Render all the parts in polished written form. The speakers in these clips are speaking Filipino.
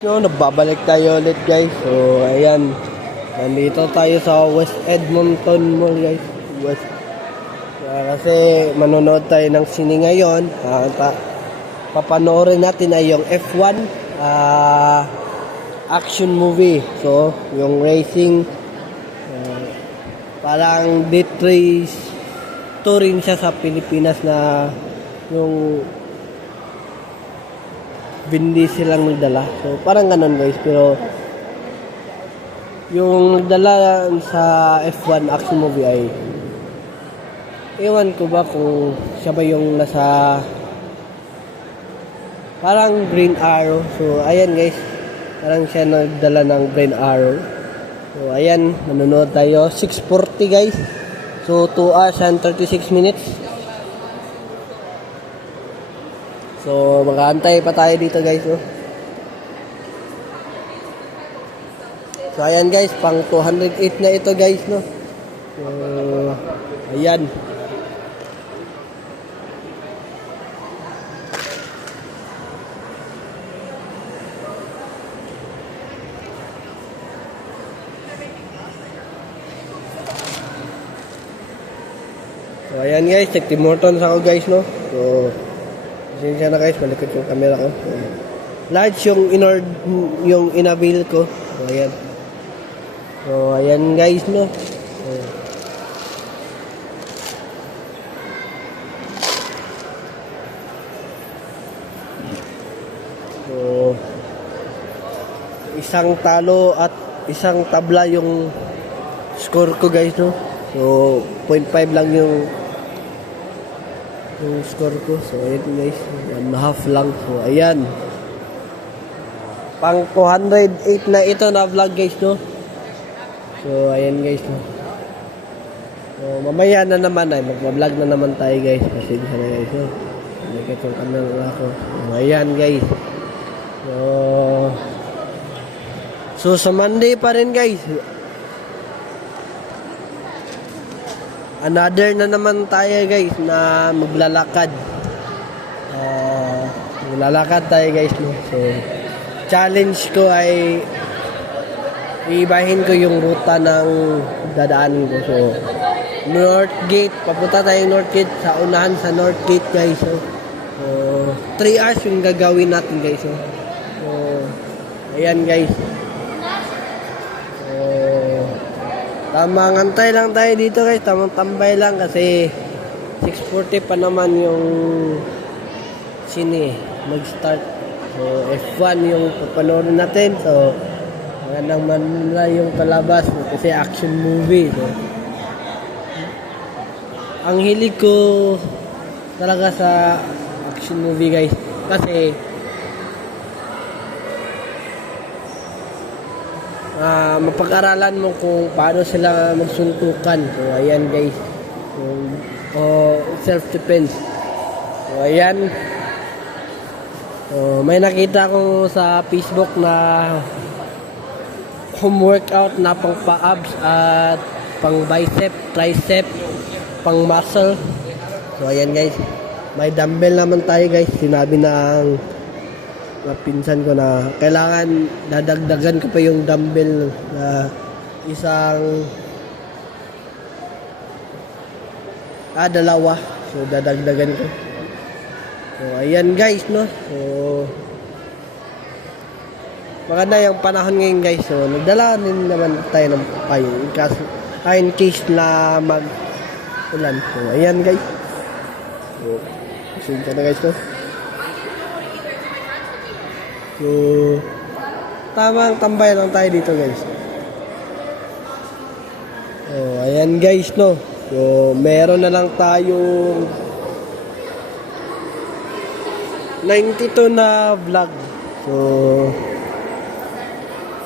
No, nagbabalik tayo ulit guys. So, ayan. Nandito tayo sa West Edmonton Mall guys. West. Kasi manonood tayo ng sine ngayon. Papanoorin natin ay yung F1 action movie. So, yung racing parang death race touring siya sa Pilipinas na yung Vin Diesel lang nagdala. So, parang ganun guys. Pero, yung nagdala sa F1 action movie ay ewan ko ba kung siya ba yung nasa parang Green Arrow. So, ayan guys. Parang siya nagdala ng Green Arrow. So, ayan. Manonood tayo. 6:40 guys. So, 2 hours and 36 minutes. So, mag-aantay pa tayo dito guys, no? So, ayan guys, pang 208 na ito guys, no? So, ayan. So, ayan guys, check Tim Hortons ako guys, no? So, pasensya na guys, malikot yung camera ko. So, large yung inabil ko. So, ayan. So, ayan guys, no? So, isang talo at isang tabla yung score ko guys, no? So, 0.5 lang yung score ko. So, ayan guys. 1.5 lang. So, ayan. Pang 208 na ito na vlog guys, no? So, ayan guys, no? So, mamaya na naman ay mag-vlog na naman tayo guys. Pasensya na guys, no? Nagkat yung camera ako. So, ayan guys. So, sa Monday pa rin guys. Another na naman tayo guys na maglalakad. Maglalakad tayo guys, no? So, challenge ko ay iibahin ko yung ruta ng dadaanin ko. So, North Gate. Papunta tayo North Gate. Sa unahan sa North Gate guys. So, 3 hours yung gagawin natin guys. So, ayan guys. Tamang antay lang tayo dito guys. Tamang tambay lang kasi 6:40 pa naman yung sine mag-start. So, F1 yung papanoorin natin. So, magandang manila yung palabas kasi action movie. So, ang hilig ko talaga sa action movie guys. Kasi mapag-aralan mo kung paano sila magsuntukan. So, ayan guys. So, self-defense. So, ayan. So, may nakita ko sa Facebook na home workout na pang pa-abs at pang bicep, tricep, pang muscle. So, ayan guys. May dumbbell naman tayo guys. Sinabi ng pinsan ko na kailangan dadagdagan ko pa yung dumbbell na isang dalawa. So, dadagdagan ko. So, ayan guys, no? So, maganda yung panahon ngayon guys. So, nagdala din naman tayo ng payong kasi in case na mag-ulan. So, ayan guys. So, pasensya na guys, no? So, tamang tambay lang tayo dito guys. So, ayan guys, no? So, meron na lang tayong 92 na vlog. So,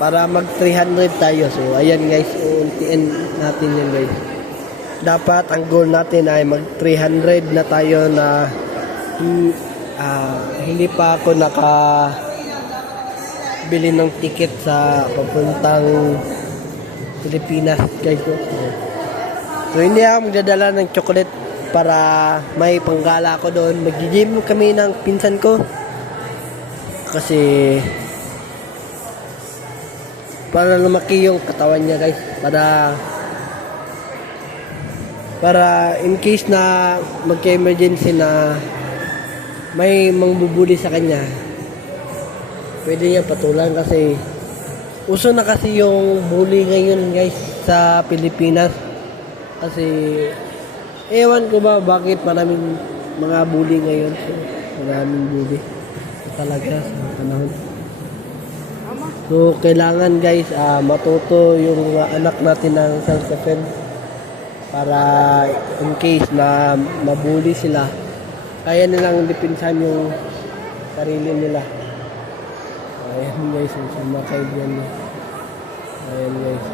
para mag 300 tayo. So, ayan guys, untiin natin yan guys. Dapat ang goal natin ay mag 300 na tayo na hindi pa ako bili ng ticket sa papuntang Pilipinas guys. So, hindi ako magdadala ng chocolate para may panggala ko doon. Mag-gym kami ng pinsan ko kasi para lumaki yung katawan niya guys. Para in case na magka-emergency na may mangbubuli sa kanya, pwede niya patulan kasi uso na kasi yung bully ngayon guys sa Pilipinas. Kasi ewan ko ba bakit maraming mga bully ngayon. So, maraming bully talaga sa panahon. So kailangan guys matuto yung anak natin ng self-defense para in case na mabully sila, kaya nilang depensahan yung sarili nila. Ayan guys, yung mga kaibigan niya. Ayan guys.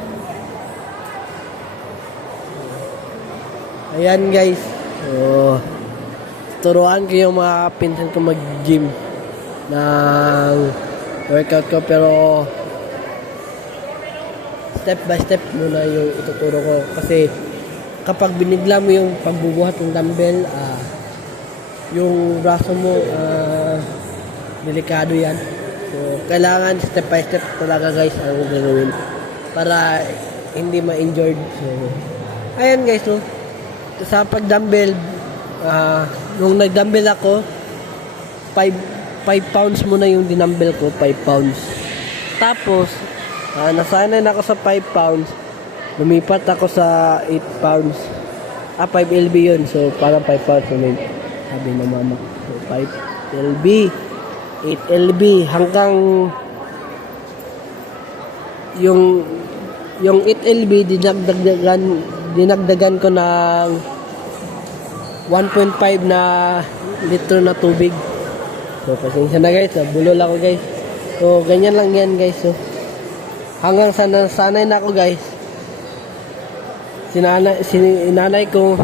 Ayan guys. So, turuan ko yung mga pinsan ko mag-gym ng workout ko, pero step by step muna yung ituturo ko. Kasi kapag binigla mo yung pagbubuhat ng dumbbell, yung braso mo, delikado yan. So, kailangan step by step talaga guys ang gagawin para hindi ma-injured. So, ayan guys, no? Sa pag-dumbbell, nung nag-dumbbell ako, 5 pounds muna yung dinumbbell ko, 5 pounds. Tapos, nasanay na ako sa 5 pounds, lumipat ako sa 8 pounds. 5 lb yun. So, parang 5 pounds ulit. Sabi ng mama. So, 5 lb, 8 lb, hanggang yung 8 lb, dinagdagan ko ng 1.5 na litro na tubig. So, pasensya na guys. Bulol ako guys. So, ganyan lang yan guys. So, hanggang sanay na ako guys. Sinanay ko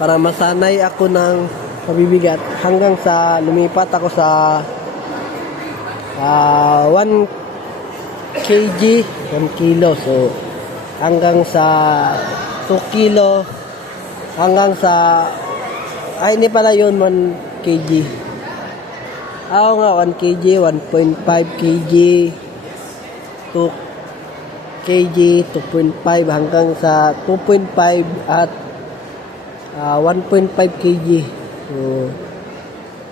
para masanay ako ng pabibigat hanggang sa lumipat ako sa 1 kg, 1 kilo. So, hanggang sa 2 kilo, hanggang sa, hindi pala yun, 1 kg. Nga, 1 kg, 1.5 kg, 2 kg, 2.5 hanggang sa 2.5 at 1.5 kg. So,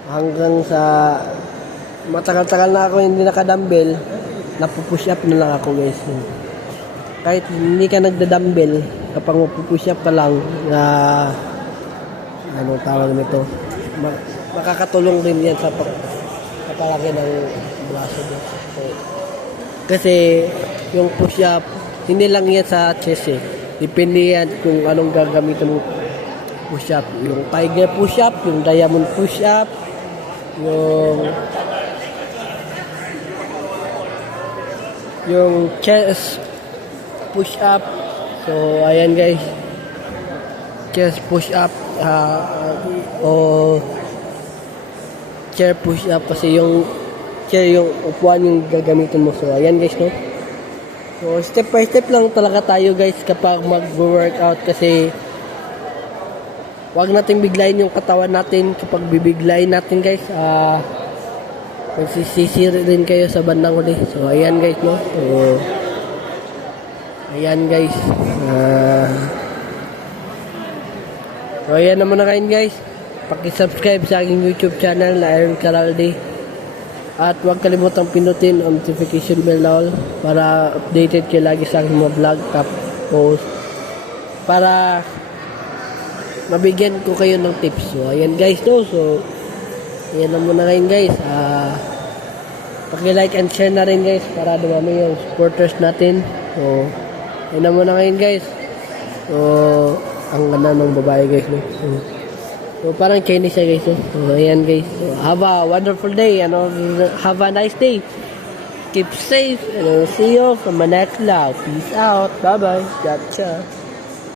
hanggang sa matagal-tagal na ako hindi naka-dumbbell, napupush up na lang ako guys. So, kahit hindi ka nagda-dumbbell, kapag mapupush up ka lang na ano tawag nito, makakatulong din yan sa kapalaki ng braso mo. So, kasi yung push-up, hindi lang yan sa chest eh. Depende yan kung anong gagamitin mo push-up. Yung tiger push-up, yung diamond push-up, yung chest push-up. So, ayan guys. Chest push-up o chair push-up kasi yung chair, yung upuan yung gagamitin mo. So, ayan guys, no? So, step by step lang talaga tayo guys kapag mag-workout kasi wag natin biglayin yung katawan natin. Kapag bibiglayin natin guys, magsisisir din kayo sa bandang huli. So, ayan guys, no? So, ayan guys. So, ayan naman na kayo guys. Paki-subscribe sa aking YouTube channel na Aaron Caraldi. At huwag kalimutang pinutin ang notification bell na all para updated kayo lagi sa aking mga vlog, post, para mabigyan ko kayo ng tips. So, ayan guys, no? So, ayan na muna ngayon guys. Paki-like and share na rin guys para dumami yung supporters natin. So, ayan na muna ngayon guys. So, ang ganda ng babae guys, no? So, parang Chinese siya guys, no? So, ayan guys. So, have a wonderful day and have a nice day. Keep safe and I'll see you from my next vlog. Peace out. Bye-bye. Gotcha.